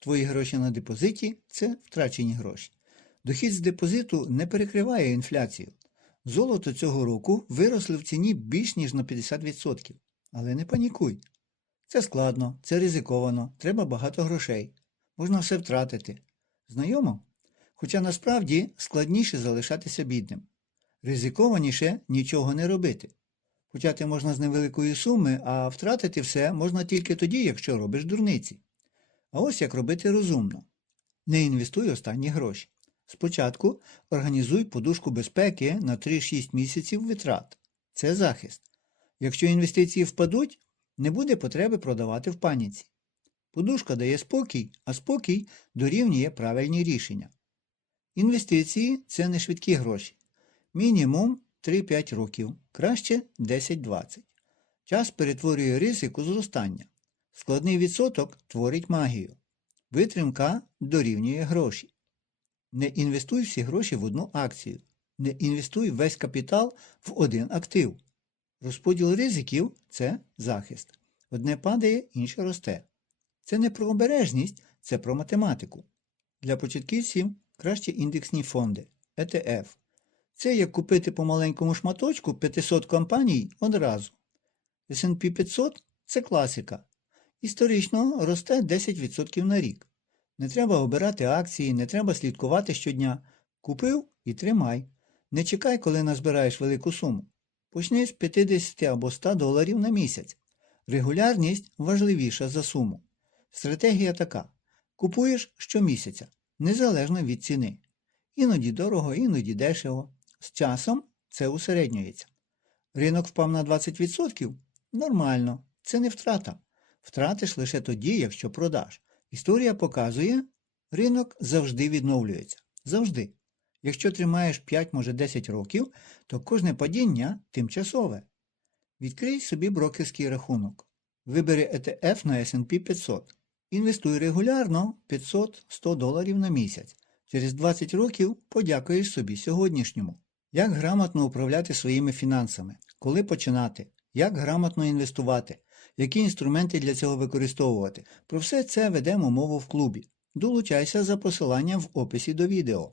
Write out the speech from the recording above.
Твої гроші на депозиті це втрачені гроші. Дохід з депозиту не перекриває інфляцію. Золото цього року виросли в ціні більш ніж на 50%. Але не панікуй. Це складно, це ризиковано, треба багато грошей. Можна все втратити. Знайомо? Хоча насправді складніше залишатися бідним. Ризикованіше нічого не робити. Почати можна з невеликої суми, а втратити все можна тільки тоді, якщо робиш дурниці. А ось як робити розумно. Не інвестуй останні гроші. Спочатку організуй подушку безпеки на 3-6 місяців витрат. Це захист. Якщо інвестиції впадуть, не буде потреби продавати в паніці. Подушка дає спокій, а спокій дорівнює правильні рішення. Інвестиції це не швидкі гроші. Мінімум 3-5 років, краще 10-20. Час перетворює ризик у зростання. Складний відсоток творить магію. Витримка дорівнює гроші. Не інвестуй всі гроші в одну акцію. Не інвестуй весь капітал в один актив. Розподіл ризиків це захист. Одне падає, інше росте. Це не про обережність, це про математику. Для початківців краще індексні фонди ETF. Це як купити по маленькому шматочку 500 компаній одразу. S&P 500 це класика. Історично росте 10% на рік. Не треба обирати акції, не треба слідкувати щодня. Купив і тримай. Не чекай, коли назбираєш велику суму. Почни з 50 або 100 доларів на місяць. Регулярність важливіша за суму. Стратегія така: купуєш щомісяця, незалежно від ціни. Іноді дорого, іноді дешево. З часом це усереднюється. Ринок впав на 20%? Нормально, це не втрата. Втратиш лише тоді, якщо продаш. Історія показує, ринок завжди відновлюється. Завжди. Якщо тримаєш 5, може 10 років, то кожне падіння тимчасове. Відкрий собі брокерський рахунок. Вибери ETF на S&P 500. Інвестуй регулярно 500-100 доларів на місяць. Через 20 років подякуєш собі сьогоднішньому. Як грамотно управляти своїми фінансами? Коли починати? Як грамотно інвестувати? Які інструменти для цього використовувати? Про все це ведемо мову в клубі. Долучайся за посиланням в описі до відео.